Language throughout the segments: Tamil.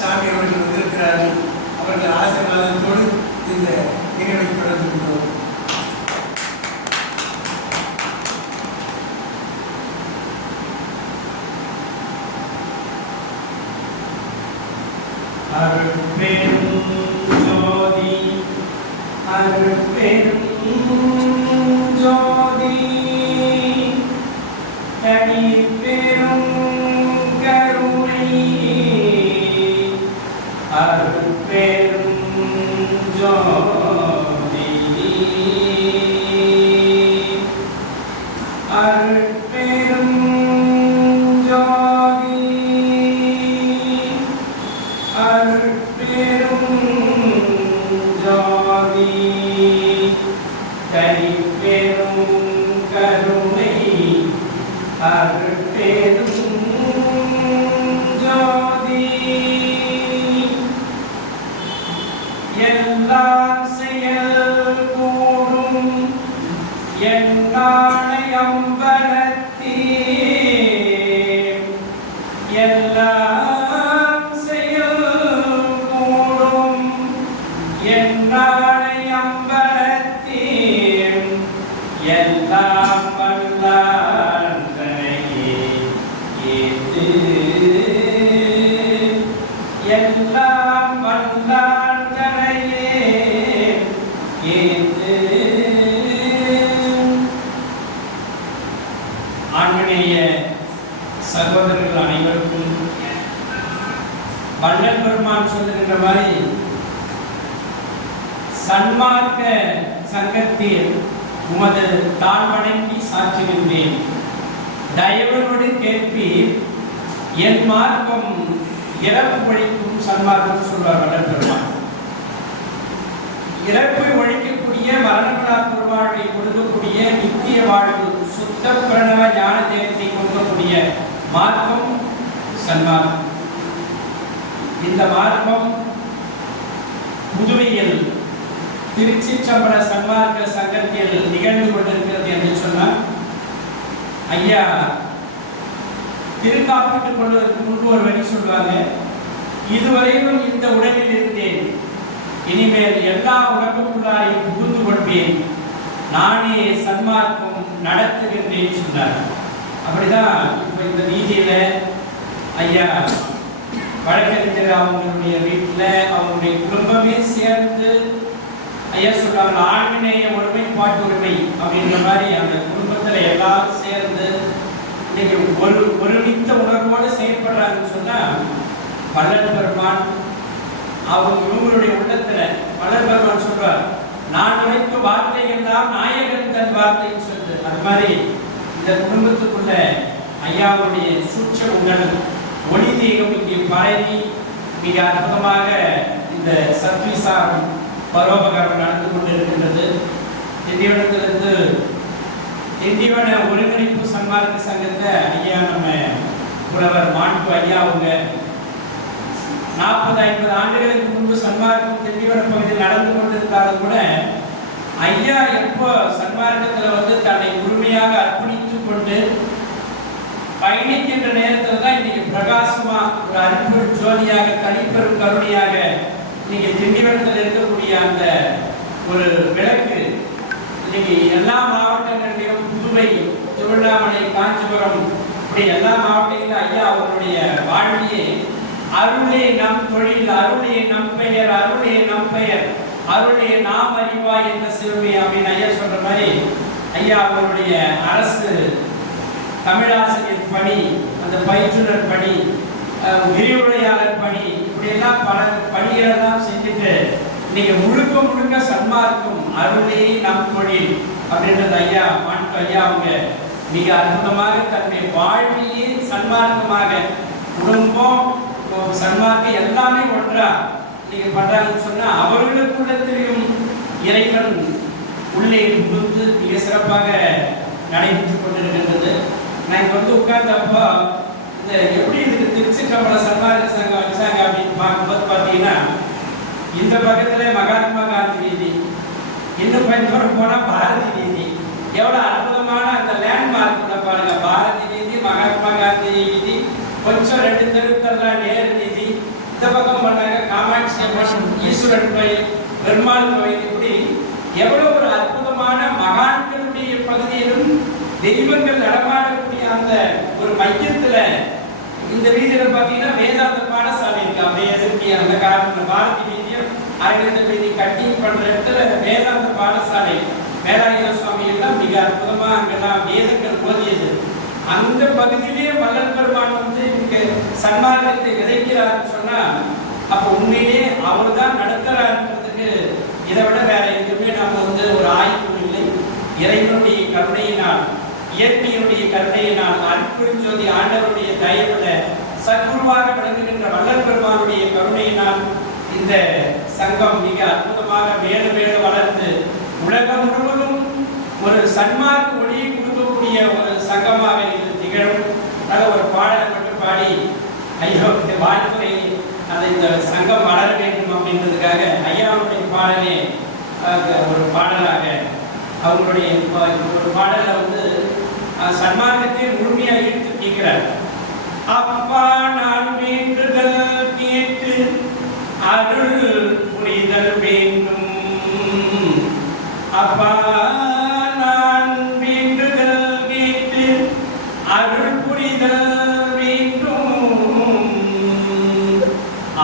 சாமி அவர்கள் வந்திருக்கிறார்கள். அவர்கள் ஆசீர்வாதத்தோடு இந்த நிகழ்வை தொடர்கின்றோம். அருட்பெரும் ஜோதி அருட்பெரும் ஜோதி தனிப்பெரும் கருணை அருட்பெரும் ஜோதி அருட்பெரும் ஜோதி அருட்பெரும் ஜோதி தனிப்பெரும் கருணை அருட்பெரும் ஜோதி எல்லாம் செயல் கூடும் என்னாணையம்பலத்தே எல்லாம் செயல் கூடும் என்னாணையம்பலத்தே எல்லாம் வல்லார்தனையே ஏத்து எல்லாம் வல்லார்தனையே ஏத்து. ஆண்மனேய சகோதரர்கள் அனைவருக்கும் வள்ளல் பெருமான் சொல்லுகின்ற மாதிரி சன்மார்க்க சங்கத்தில் உமது தான் வணங்கி சாற்றுகின்றேன். தயவரோடு கேட்பீர் என் மார்க்கம் இறப்பு ஒழிக்கும் சன்மார்க்கம் சொல்வார் வள்ளல் பெருமான். இறப்பை ஒழிக்கக்கூடிய மரணமில்லா பெருமாளை கொடுக்கக்கூடிய நித்திய வாழ்வு சுத்த பிரணவ ஞான தேகத்தை கொடுக்கக்கூடிய மார்க்கம் சன்மார்க்கம். இந்த மார்க்கம் புதுவையில் திருச்சிற்றம்பல சன்மார்க்க சங்கத்தில் நிகழ்ந்து கொண்டிருக்கிறது என்று சொன்னால், ஐயா திருக்காப்பிட்டுக் கொள்வதற்கு முன்பு ஒரு வழி சொல்வாங்க, இதுவரையிலும் இந்த உடலில் இருந்தேன், இனிமேல் எல்லா உலகக்குள்ளாரையும் புகுந்து கொள்வேன், நானே சன்மார்க்கம் நடத்துகின்றேன் சொன்னார். அப்படிதான் இப்போ இந்த வீதியில ஐயா வழக்கறிஞர் அவங்களுடைய வீட்டில் அவங்களுடைய குடும்பமே சேர்ந்து ஐயா சொல்றாங்க, ஆண்மநேய ஒருமைப்பாட்டு உரிமை அப்படின்ற மாதிரி அந்த குடும்பத்துல எல்லாரும் சேர்ந்து இன்னைக்கு ஒருமித்த உணர்வோடு செயல்படுறாங்கன்னு சொன்னா, வள்ளல் பெருமான் இவங்களுடைய உள்ளத்துல வள்ளல் பெருமான் சொல்றார், நான் உழைத்த வார்த்தை எல்லாம் நாயகன் தன் வார்த்தைன்னு சொல்லுது. அது மாதிரி இந்த குடும்பத்துக்குள்ள ஐயாவுடைய சூட்ச உடல் ஒளி தேகம் இங்கே பரவி மிக அற்புதமாக இந்த சத்விசாரம் பரோபகாரம் நடந்து கொண்டிருக்கின்றது. திண்டிவனத்திலிருந்து திண்டிவன ஒருங்கிணைப்பு சன்மார்க்க சங்கத்தை ஐயா நம்ம புலவர் மாண்பு ஐயா அவங்க 40-50 ஆண்டுகளுக்கு முன்பு சன்மார்க்கம் திண்டிவன பகுதியில் நடந்து கொண்டிருந்தாலும் கூட ஐயா எப்போ சன்மார்க்கத்தில் வந்து தன்னை முழுமையாக அர்ப்பணித்துக் கொண்டு பயணிக்கின்ற நேரத்தில் தான் இன்னைக்கு பிரகாசமா ஒரு அன்பு ஜோதியாக தனிப்பெரும் கருணையாக இன்னைக்கு திண்டிவனத்தில் இருக்கக்கூடிய அந்த ஒரு விளக்கு இன்னைக்கு எல்லா மாவட்டங்களிலும் புதுவை, திருவண்ணாமலை, காஞ்சிபுரம் இப்படி எல்லா மாவட்டங்களிலும் ஐயா அவருடைய வாழ்வியை அருளே நம் தொழில், அருளே நம் பெயர், அருளே நம் பெயர், அருளே நாம் அறிவாய் என்ற சிறுமி அப்படின்னு ஐயா சொல்ற மாதிரி ஐயா அவருடைய அரசு தமிழாசிரியர் பணி, அந்த பயிற்றுனர் பணி, விரிவுரையாளர் பணி, இப்படியெல்லாம் பல பணிகளெல்லாம் செஞ்சுட்டு இன்னைக்கு முழுக்க முழுக்க சன்மார்க்கம் அருளே நம் தொழில் அப்படின்றது ஐயா மாண்பு ஐயா அவங்க மிக அற்புதமாக தன்னுடைய வாழ்வியே சன்மார்க்கமாக குடும்பம் சன்மார்க்கம் எல்லாமே ஒன்றா இன்னைக்கு பண்றாங்கன்னு சொன்னா, அவர்களுக்குள்ளத்திலையும் இறைவன் உள்ளே புகுந்து மிக சிறப்பாக நடைபெற்றுக் கொண்டிருக்கின்றது. நான் இங்க வந்து உட்கார்ந்தப்போ இந்த எப்படி இதுக்கு திருச்சிற்றம்பல சன்மார்க்க சங்கம் வச்சாங்க அப்படின்னு பார்க்கும்போது பார்த்தீங்கன்னா, இந்த பக்கத்துல மகாத்மா காந்தி வீதி, இன்னும் கொஞ்சம் போனா பாரதி வீதி, எவ்வளவு அற்புதமான அந்த லேண்ட்மார்க் பாருங்க. பாரதி வீதி, மகாத்மா காந்தி வீதி, கொஞ்சம் 2 தெருத்தெல்லாம் நேரு வீதி, இந்த பக்கம் பண்ணாங்க காமாட்சி அம்மன், ஈஸ்வரன் கோயில், பெருமாள் கோயில், இப்படி எவ்வளவு ஒரு அற்புதமான மகான்களுடைய பகுதியிலும் தெய்வங்கள் நடமாடக்கூடிய அந்த ஒரு மையத்துல இந்த வீதியில பாத்தீங்கன்னா வேதாந்த பாடசாலை இருக்கு. அப்படியே எதிர்க்கு அந்த காரணம் பாரதி வீதியும் அரவிந்த வீதி கட்டி பண்ற இடத்துல வேதாந்த பாடசாலை, வேலாயுத சுவாமி எல்லாம் மிக அற்புதமா அங்கெல்லாம் வேதங்கள் போதியது. அந்த பகுதியிலேயே வள்ளல் பெருமான் வந்து இங்க சன்மார்க்கத்தை விதைக்கிறார்னு சொன்னா அப்ப உண்மையிலேயே அவர் தான் நடத்துறாருன்றதுக்கு இதை விட வேற எதுவுமே நம்ம வந்து ஒரு ஆய்வு இல்லை. இறைவனுடைய கருணையினால், இயற்கையுடைய கருணையினால், அருட்பெருஞ்சோதி ஆண்டவருடைய தயவுல சத்குருவாக விளங்குகின்ற வள்ளல் பெருமானுடைய கருணையினால் இந்த சங்கம் மிக அற்புதமாக மேலும் மேலும் வளர்ந்து உலகம் முழுவதும் ஒரு சன்மார்க்க ஒளியை கொடுக்கக்கூடிய ஒரு சங்கமாக இது திகழும். நல்ல ஒரு பாடலை மட்டும் பாடி ஐயோ இந்த வாழ்க்கை அந்த இந்த சங்கம் வளர வேண்டும் அப்படின்றதுக்காக ஐயாவுடைய பாடலே ஒரு பாடலாக அவங்களுடைய ஒரு பாடலை வந்து சன்மார்க்கத்தை முழுமையாக இழுத்து கேட்கிறார். அப்பா நான் வேண்டுதல் கேட்டு அருள் புரிதல் வேண்டும். அப்பா நான் வேண்டுதல் கேட்டு அருள் புரிதல் வேண்டும்.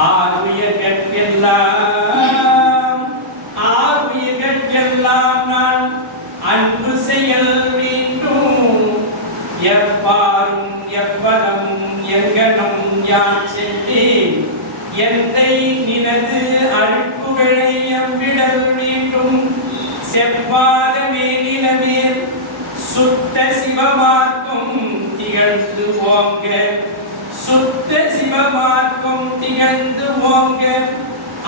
ஆர்வியர்கெல்லாம் நான் அன்பு செயல் வேண்டும். எப்பாரும் எப்பதம் எங்கனும் யான் சென்றேன் எந்தை நினது அழுப்புகளை எவ்விடல் வேண்டும். செவ்வாத மேலினமேல் சுத்த சிவமார்க்கம் திகழ்ந்து ஓங்க, சுத்த சிவமார்க்கம் திகழ்ந்து ஓங்க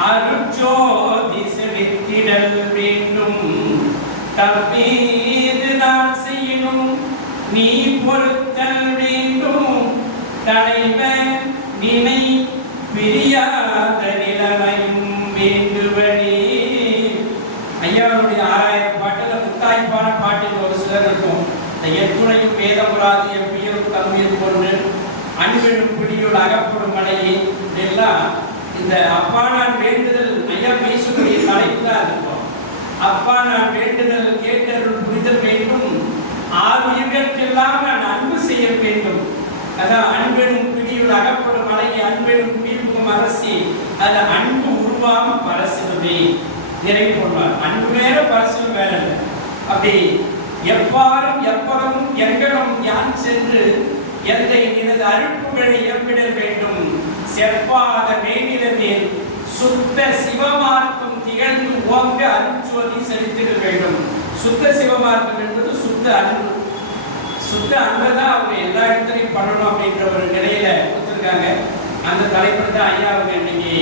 அருட்சோதி செலுத்திடல் வேண்டும். தம்மீது நான் செய்யணும் நீ பொறுத்தல் வேண்டும். தலைவன் நினை பிரியாத நிலைமையும் வேண்டுவனே. ஐயாவுடைய 6000 பாட்டுல முத்தாய்ப்பான பாட்டில் ஒரு சிலர் இருக்கும். இந்த எத்துணையும் வேதமுறாது எவ்வியரும் தம்மையும் கொண்டு அன்பெனும் பிடியோடு அகப்படும் மலையே இதெல்லாம் இந்த அப்பா நான் வேண்டுதல் ஐயா பேசக்கூடிய தலைப்பு தான் இருக்கும். அப்பா நான் வேண்டுதல் கேட்டருள் புரிதல் வேண்டும். 6 உயிர்களுக்கெல்லாம் நான் அன்பு செய்ய வேண்டும். அதான் அன்பெனும் பிடியோடு அகப்படும் மலையை அன்பெனும் பிடிப்பும் அரசி அதுல அன்பு உருவாம பரசுவே நிறைவு கொள்வார். அன்பு வேற பரசும் வேற இல்லை. அப்படி எவ்வாறும் எப்பதமும் எங்கனும் யான் சென்று எந்தை நினது அருட்புகளை எவ்விடல் வேண்டும். செவ்வாத மேனிலமேல் சுத்த சிவமார்க்கம் திகழ்ந்து ஓங்க அருட்சோதி செலுத்திட வேண்டும். சுத்த சிவமார்க்கம் என்பது சுத்த அன்பு. சுத்த அன்பை தான் அவங்க எல்லா இடத்துலையும் பண்ணணும் அப்படின்ற ஒரு நிலையில கொடுத்துருக்காங்க. அந்த தலைப்பில் தான் ஐயா அவங்க இன்னைக்கு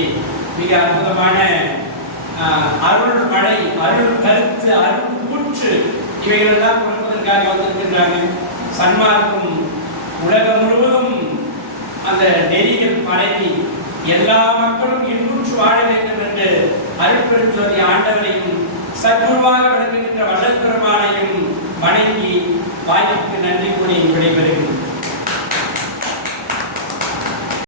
மிக அற்புதமான அருள் மழை, அருள் கருத்து, அருள் ஊற்று இவைகளெல்லாம் கொடுப்பதற்காக வந்திருக்கின்றாங்க. சன்மார்க்கம் உலகம் முழுவதும் அந்த நெறிகள் பரவி எல்லா மக்களும் இன்புற்று வாழ வேண்டும் என்று அருட்பெருஞ்சோதி ஆண்டவரையும் சத்குருவாக விளங்குகின்ற வள்ளல் பெருமானையும் வணங்கி வாய்ப்புக்கு நன்றி கூறி விடைபெறுகிறேன்.